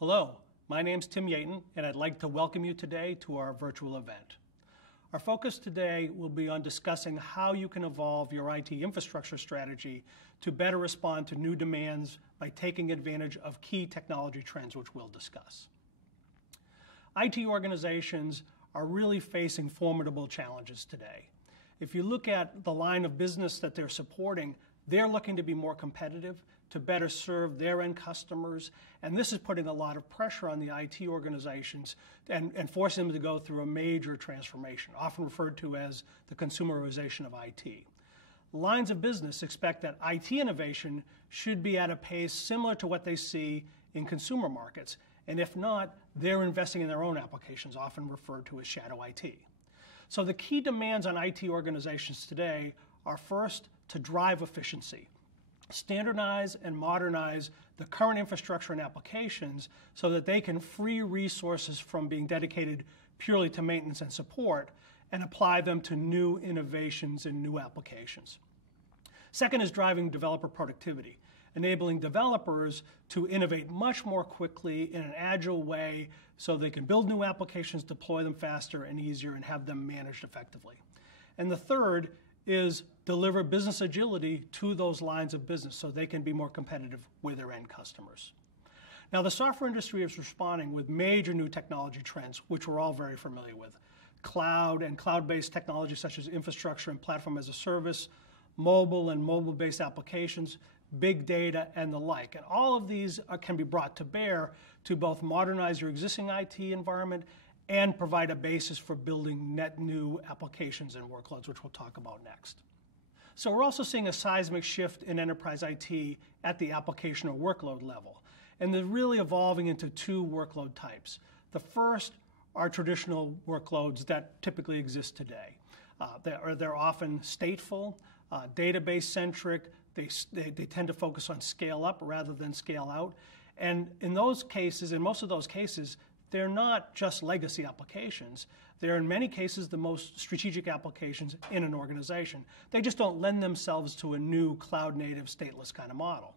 Hello, my name's Tim Yeaton, and I'd like to welcome you today to our virtual event. Our focus today will be on discussing how you can evolve your IT infrastructure strategy to better respond to new demands by taking advantage of key technology trends, which we'll discuss. IT organizations are really facing formidable challenges today. If you look at the line of business that they're supporting, they're looking to be more competitive, to better serve their end customers, and this is putting a lot of pressure on the IT organizations and forcing them to go through a major transformation, often referred to as the consumerization of IT. Lines of business expect that IT innovation should be at a pace similar to what they see in consumer markets, and if not, they're investing in their own applications, often referred to as shadow IT. So the key demands on IT organizations today are first, to drive efficiency, standardize and modernize the current infrastructure and applications so that they can free resources from being dedicated purely to maintenance and support and apply them to new innovations and new applications. Second is driving developer productivity, enabling developers to innovate much more quickly in an agile way so they can build new applications, deploy them faster and easier, and have them managed effectively. And the third is deliver business agility to those lines of business so they can be more competitive with their end customers. Now, the software industry is responding with major new technology trends, which we're all very familiar with. Cloud and cloud-based technologies such as infrastructure and platform as a service, mobile and mobile-based applications, big data, and the like. And all of these can be brought to bear to both modernize your existing IT environment and provide a basis for building net new applications and workloads, which we'll talk about next. So we're also seeing a seismic shift in enterprise IT at the application or workload level. And they're really evolving into two workload types. The first are traditional workloads that typically exist today. They're often stateful, database-centric. They tend to focus on scale up rather than scale out. And in those cases, in most of those cases, they're not just legacy applications. They're in many cases the most strategic applications in an organization. They just don't lend themselves to a new cloud-native, stateless kind of model.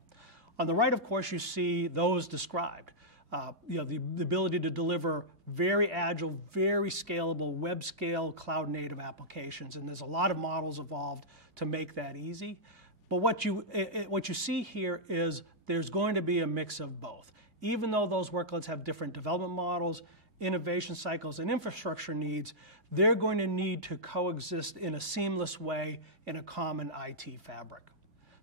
On the right, of course, you see those described. The ability to deliver very agile, very scalable, web-scale, cloud-native applications. And there's a lot of models evolved to make that easy. But what you see here is there's going to be a mix of both. Even though those workloads have different development models, innovation cycles, and infrastructure needs, they're going to need to coexist in a seamless way in a common IT fabric.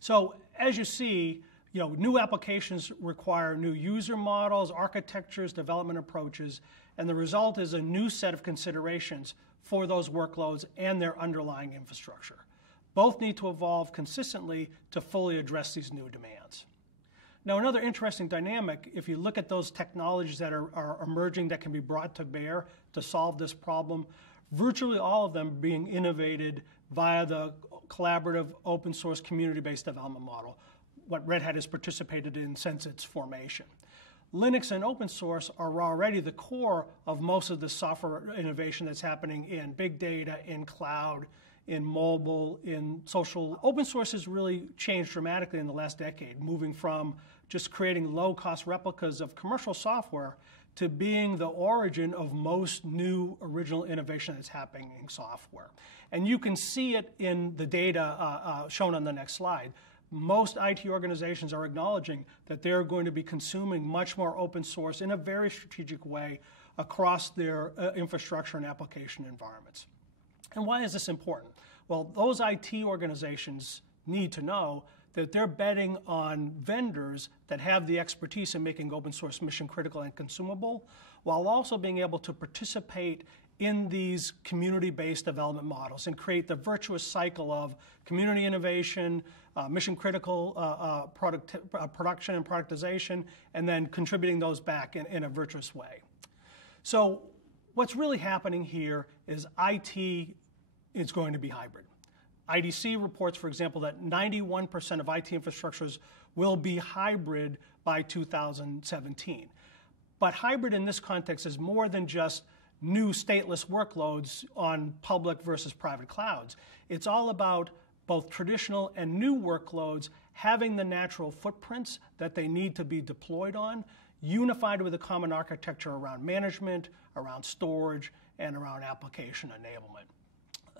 So as you see, new applications require new user models, architectures, development approaches, and the result is a new set of considerations for those workloads and their underlying infrastructure. Both need to evolve consistently to fully address these new demands. Now, another interesting dynamic, if you look at those technologies that are emerging that can be brought to bear to solve this problem, virtually all of them being innovated via the collaborative, open source, community-based development model, what Red Hat has participated in since its formation. Linux and open source are already the core of most of the software innovation that's happening in big data, in cloud, in mobile, in social. Open source has really changed dramatically in the last decade, moving from just creating low-cost replicas of commercial software to being the origin of most new original innovation that's happening in software. And you can see it in the data shown on the next slide. Most IT organizations are acknowledging that they're going to be consuming much more open source in a very strategic way across their infrastructure and application environments. And why is this important? Well, those IT organizations need to know that they're betting on vendors that have the expertise in making open source mission critical and consumable, while also being able to participate in these community-based development models and create the virtuous cycle of community innovation, mission critical production and productization, and then contributing those back in a virtuous way. So what's really happening here is IT is going to be hybrid. IDC reports, for example, that 91% of IT infrastructures will be hybrid by 2017. But hybrid in this context is more than just new stateless workloads on public versus private clouds. It's all about both traditional and new workloads having the natural footprints that they need to be deployed on, unified with a common architecture around management, around storage, and around application enablement.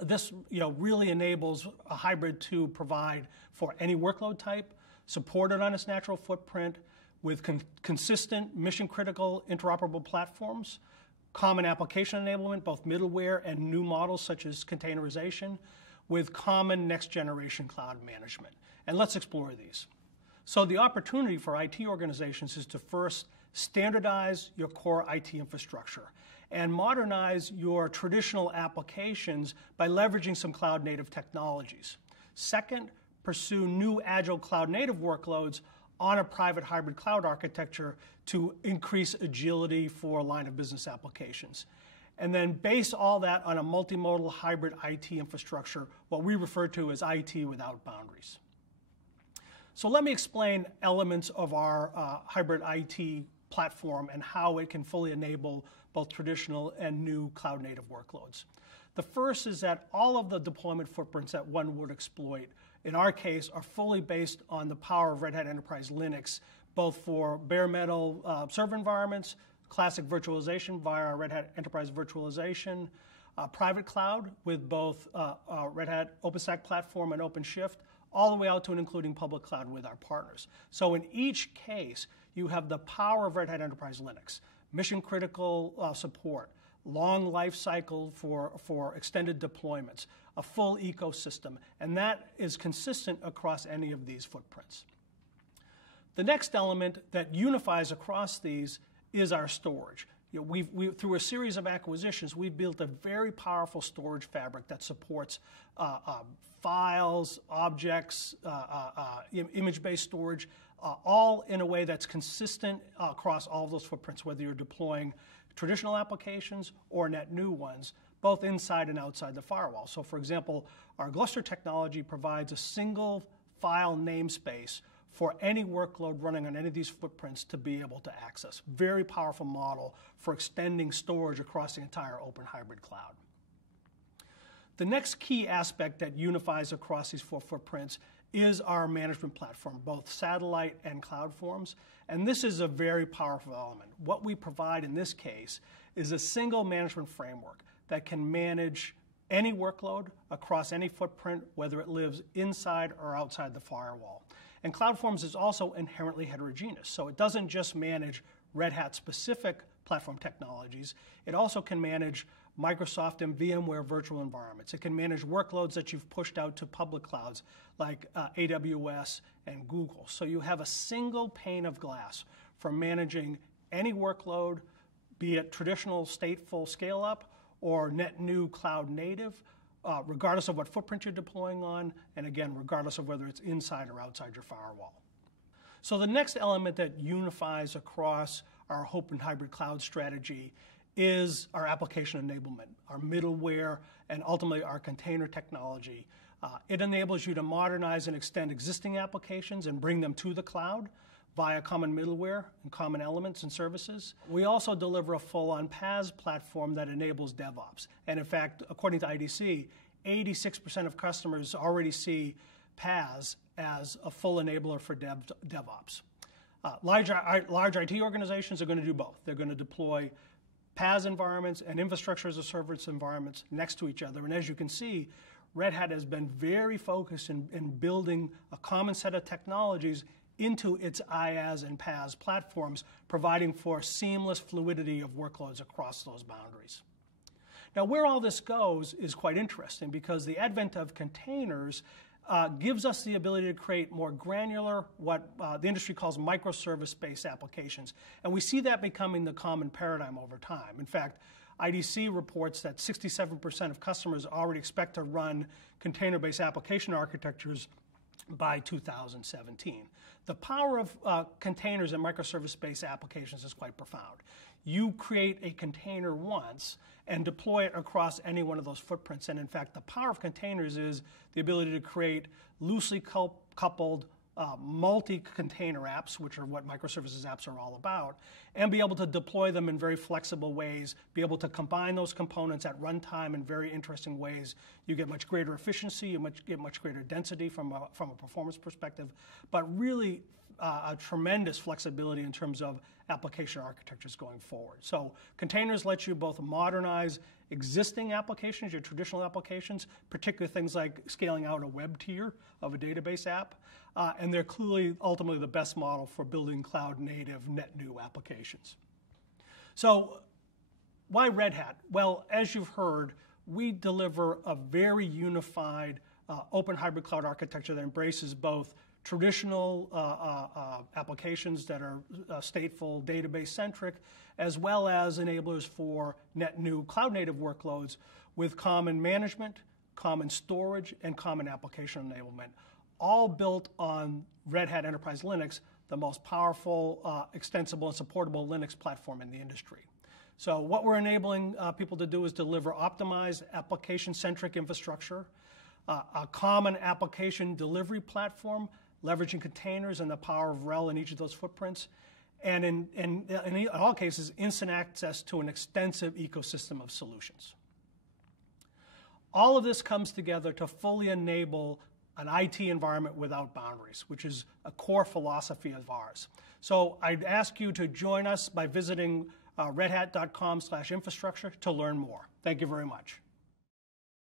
This really enables a hybrid to provide for any workload type, supported on its natural footprint, with consistent mission-critical interoperable platforms, common application enablement, both middleware and new models such as containerization, with common next-generation cloud management. And let's explore these. So the opportunity for IT organizations is to first standardize your core IT infrastructure and modernize your traditional applications by leveraging some cloud-native technologies. Second, pursue new agile cloud-native workloads on a private hybrid cloud architecture to increase agility for line of business applications. And then base all that on a multimodal hybrid IT infrastructure, what we refer to as IT without boundaries. So let me explain elements of our hybrid IT platform and how it can fully enable both traditional and new cloud-native workloads. The first is that all of the deployment footprints that one would exploit, in our case, are fully based on the power of Red Hat Enterprise Linux, both for bare metal server environments, classic virtualization via Red Hat Enterprise Virtualization, private cloud with both Red Hat OpenStack platform and OpenShift, all the way out to and including public cloud with our partners. So in each case, you have the power of Red Hat Enterprise Linux, mission-critical support, long life cycle for extended deployments, a full ecosystem, and that is consistent across any of these footprints. The next element that unifies across these is our storage. Through a series of acquisitions, we've built a very powerful storage fabric that supports files, objects, image-based storage, all in a way that's consistent across all of those footprints, whether you're deploying traditional applications or net new ones, both inside and outside the firewall. So for example, our Gluster technology provides a single file namespace for any workload running on any of these footprints to be able to access. Very powerful model for extending storage across the entire open hybrid cloud. The next key aspect that unifies across these four footprints is our management platform, both satellite and cloud forms. And this is a very powerful element. What we provide in this case is a single management framework that can manage any workload across any footprint, whether it lives inside or outside the firewall. And CloudForms is also inherently heterogeneous, so it doesn't just manage Red Hat-specific platform technologies. It also can manage Microsoft and VMware virtual environments. It can manage workloads that you've pushed out to public clouds like AWS and Google. So you have a single pane of glass for managing any workload, be it traditional stateful scale-up or net new cloud native, regardless of what footprint you're deploying on, and again, regardless of whether it's inside or outside your firewall. So the next element that unifies across our open hybrid cloud strategy is our application enablement, our middleware, and ultimately our container technology. It enables you to modernize and extend existing applications and bring them to the cloud via common middleware and common elements and services. We also deliver a full-on PaaS platform that enables DevOps. And in fact, according to IDC, 86% of customers already see PaaS as a full enabler for DevOps. Large IT organizations are going to do both. They're going to deploy PaaS environments and infrastructure as a service environments next to each other. And as you can see, Red Hat has been very focused in building a common set of technologies into its IaaS and PaaS platforms, providing for seamless fluidity of workloads across those boundaries. Now, where all this goes is quite interesting because the advent of containers gives us the ability to create more granular, what the industry calls microservice-based applications. And we see that becoming the common paradigm over time. In fact, IDC reports that 67% of customers already expect to run container-based application architectures by 2017. The power of containers and microservice-based applications is quite profound. You create a container once and deploy it across any one of those footprints. And in fact, the power of containers is the ability to create loosely coupled multi-container apps, which are what microservices apps are all about, and be able to deploy them in very flexible ways, be able to combine those components at runtime in very interesting ways. You get much greater efficiency, you get much greater density from a performance perspective, but really a tremendous flexibility in terms of application architectures going forward. So containers let you both modernize existing applications, your traditional applications, particularly things like scaling out a web tier of a database app, and they're clearly ultimately the best model for building cloud-native net new applications. So why Red Hat? Well, as you've heard, we deliver a very unified open hybrid cloud architecture that embraces both traditional applications that are stateful, database-centric, as well as enablers for net new cloud-native workloads with common management, common storage, and common application enablement, all built on Red Hat Enterprise Linux, the most powerful, extensible, and supportable Linux platform in the industry. So what we're enabling people to do is deliver optimized application-centric infrastructure, a common application delivery platform, leveraging containers and the power of RHEL in each of those footprints, and in all cases, instant access to an extensive ecosystem of solutions. All of this comes together to fully enable an IT environment without boundaries, which is a core philosophy of ours. So I'd ask you to join us by visiting redhat.com/infrastructure to learn more. Thank you very much.